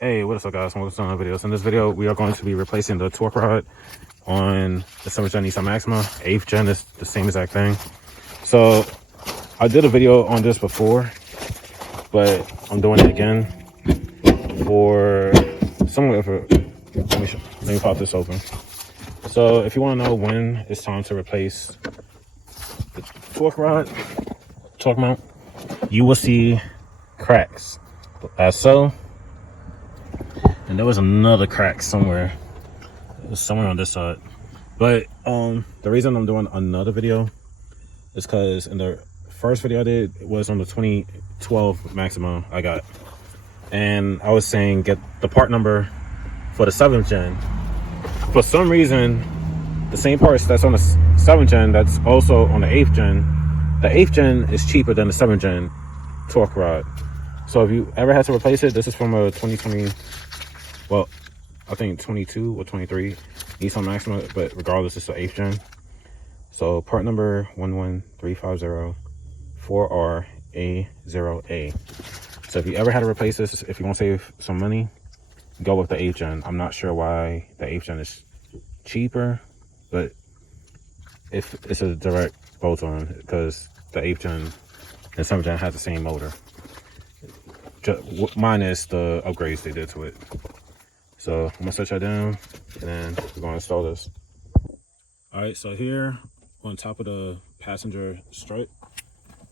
Hey, what is up guys, welcome to another video. So in this video we are going to be replacing the torque rod on the 7th gen Nissan Maxima. 8th gen is the same exact thing. So I did a video on this before, but I'm doing it again for somewhere for let me pop this open. So if you want to know when it's time to replace the torque rod, torque mount, you will see cracks as so. And there was another crack somewhere. It was somewhere on this side. But the reason I'm doing another video is because in the first video I did, it was on the 2012 Maxima I got. And I was saying get the part number for the 7th gen. For some reason, the same parts that's on the 7th gen that's also on the 8th gen, the 8th gen is cheaper than the 7th gen torque rod. So if you ever had to replace it, this is from a 2020, well, I think 22 or 23 Nissan Maxima, but regardless, it's the 8th gen. So part number 11350-4RA0A. So if you ever had to replace this, if you want to save some money, go with the 8th gen. I'm not sure why the 8th gen is cheaper, but if it's a direct bolt-on, because the 8th gen and 7th gen has the same motor. Minus the upgrades they did to it. So I'm gonna set that down and then we're gonna install this. All right, so here on top of the passenger strut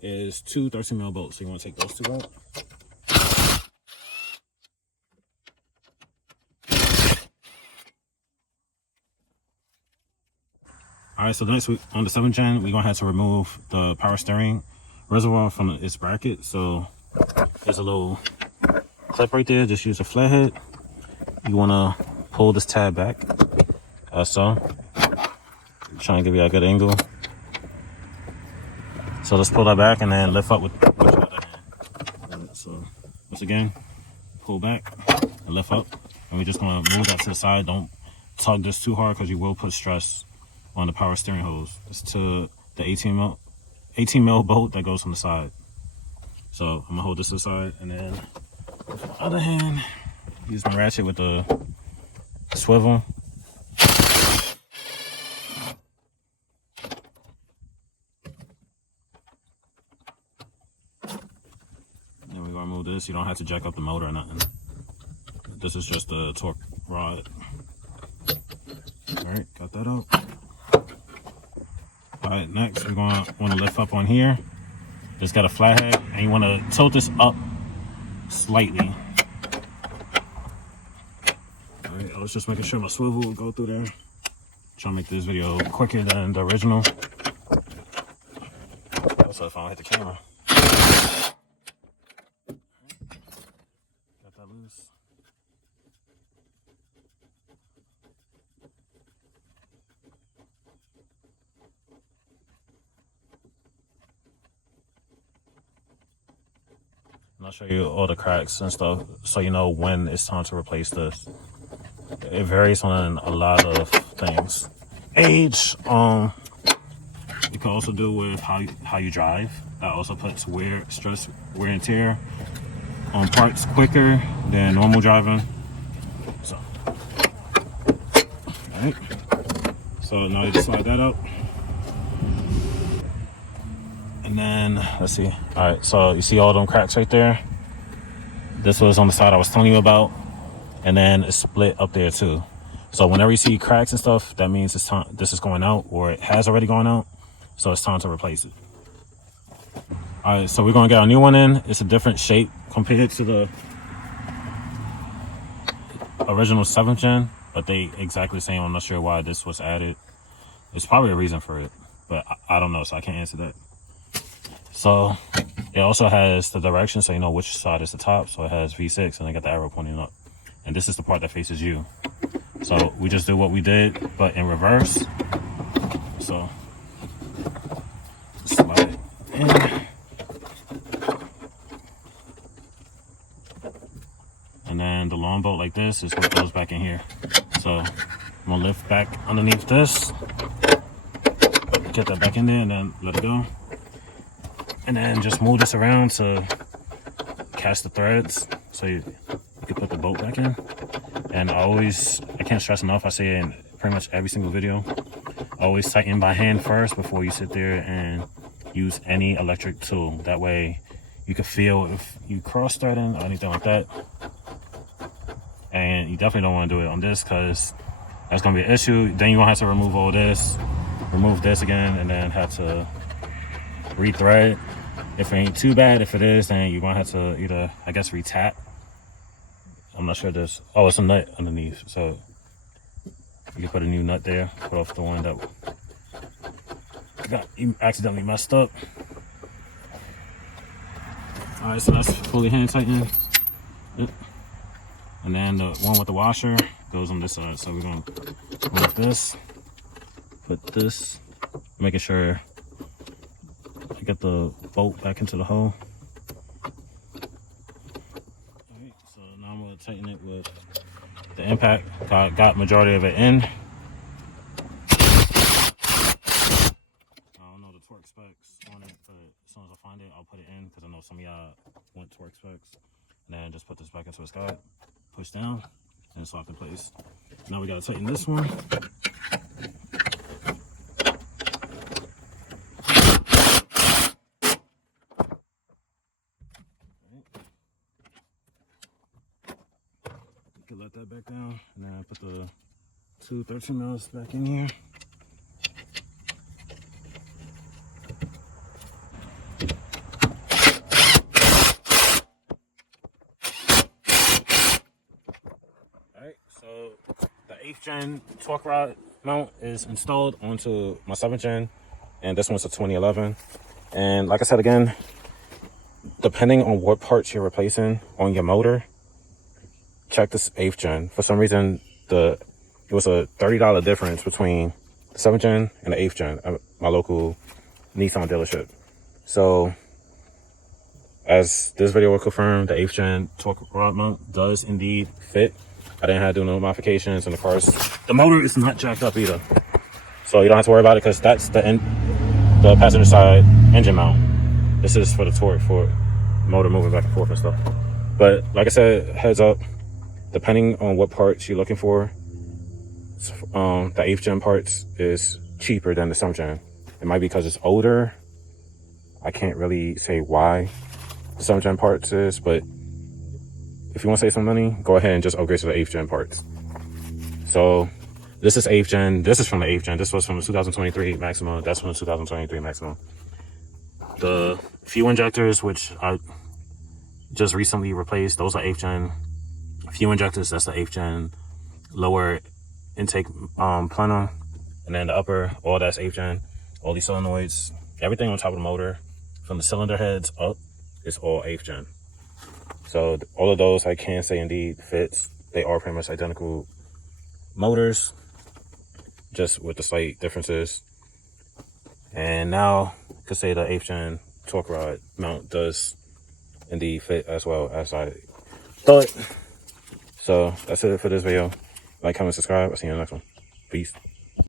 is two 13mm bolts. So you want to take those two out. All right, so next on the 7th gen, we're gonna have to remove the power steering reservoir from its bracket. So there's a little clip right there. Just use a flathead. You wanna pull this tab back, as so. Trying to give you a good angle. So let's pull that back and then lift up with your other hand. Right, so once again, pull back and lift up. And we're just gonna move that to the side. Don't tug this too hard because you will put stress on the power steering hose. It's to the 18 mil bolt that goes on the side. So I'm gonna hold this to the side and then with the other hand, use my ratchet with the swivel. Then we're gonna move this. You don't have to jack up the motor or nothing. This is just the torque rod. All right, got that out. All right, next we're gonna want to lift up on here. Just got a flathead, and you want to tilt this up slightly. All right, I was just making sure my swivel will go through there. Trying to make this video quicker than the original. Also, if I don't hit the camera. Got that loose. And I'll show you all the cracks and stuff so you know when it's time to replace this. It varies on a lot of things. Age, you can also do with how you drive. That also puts wear and tear on parts quicker than normal driving. So, all right. So now you just slide that out. And then, let's see. All right, so you see all them cracks right there? This was on the side I was telling you about. And then it's split up there too. So whenever you see cracks and stuff, that means it's time, this is going out, or it has already gone out. So it's time to replace it. All right, so we're gonna get our new one in. It's a different shape compared to the original 7th gen, but they exactly the same. I'm not sure why this was added. There's probably a reason for it, but I don't know, so I can't answer that. So it also has the direction, so you know which side is the top. So it has V6 and I got the arrow pointing up. And this is the part that faces you. So we just did what we did, but in reverse. So slide it in. And then the long bolt like this is what goes back in here. So I'm gonna lift back underneath this, get that back in there and then let it go. And then just move this around to catch the threads. So you can put put the bolt back in. And I can't stress enough, I say it in pretty much every single video, always tighten by hand first before you sit there and use any electric tool. That way you can feel if you cross threading or anything like that. And you definitely don't want to do it on this, because that's going to be an issue. Then you're going to have to remove all this, remove this again, and then have to re-thread. If it ain't too bad, if it is, then you're going to have to either, I guess, re-tap. I'm not sure there's, oh, it's a nut underneath. So you can put a new nut there, put off the one that got accidentally messed up. All right, so that's fully hand tightened. Yep. And then the one with the washer goes on this side. So we're gonna remove this, put this, making sure I get the bolt back into the hole. All right, so now I'm gonna tighten it with the impact. Got majority of it in. I don't know the torque specs on it, but as soon as I find it, I'll put it in, because I know some of y'all want torque specs. And then just put this back into its guide, push down, and it's locked in place. Now we gotta tighten this one. You can let that back down, and then put the two 13 mils back in here. So the 8th gen torque rod mount is installed onto my 7th gen, and this one's a 2011. And like I said again, depending on what parts you're replacing on your motor, check this 8th gen. For some reason, it was a $30 difference between the 7th gen and the 8th gen at my local Nissan dealership. So as this video will confirm, the 8th gen torque rod mount does indeed fit. I didn't have to do no modifications, and the motor is not jacked up either. So you don't have to worry about it, because that's the passenger side engine mount. This is for the torque, for motor moving back and forth and stuff. But like I said, heads up, depending on what parts you're looking for, the 8th gen parts is cheaper than the 7th gen. It might be because it's older. I can't really say why the 7th gen parts is, but if you want to save some money, go ahead and just upgrade to the 8th gen parts. So this is 8th gen. This is from the 8th gen. This was from the 2023 Maxima. That's from the 2023 Maxima. The fuel injectors, which I just recently replaced, those are 8th gen fuel injectors. That's the 8th gen lower intake plenum. And then the upper, all that's 8th gen. All these solenoids, everything on top of the motor, from the cylinder heads up, is all 8th gen. So all of those I can say indeed fits. They are pretty much identical motors, just with the slight differences. And now I could say the 8th gen torque rod mount does indeed fit as well as I thought. So that's it for this video. Like, comment, subscribe. I'll see you in the next one. Peace.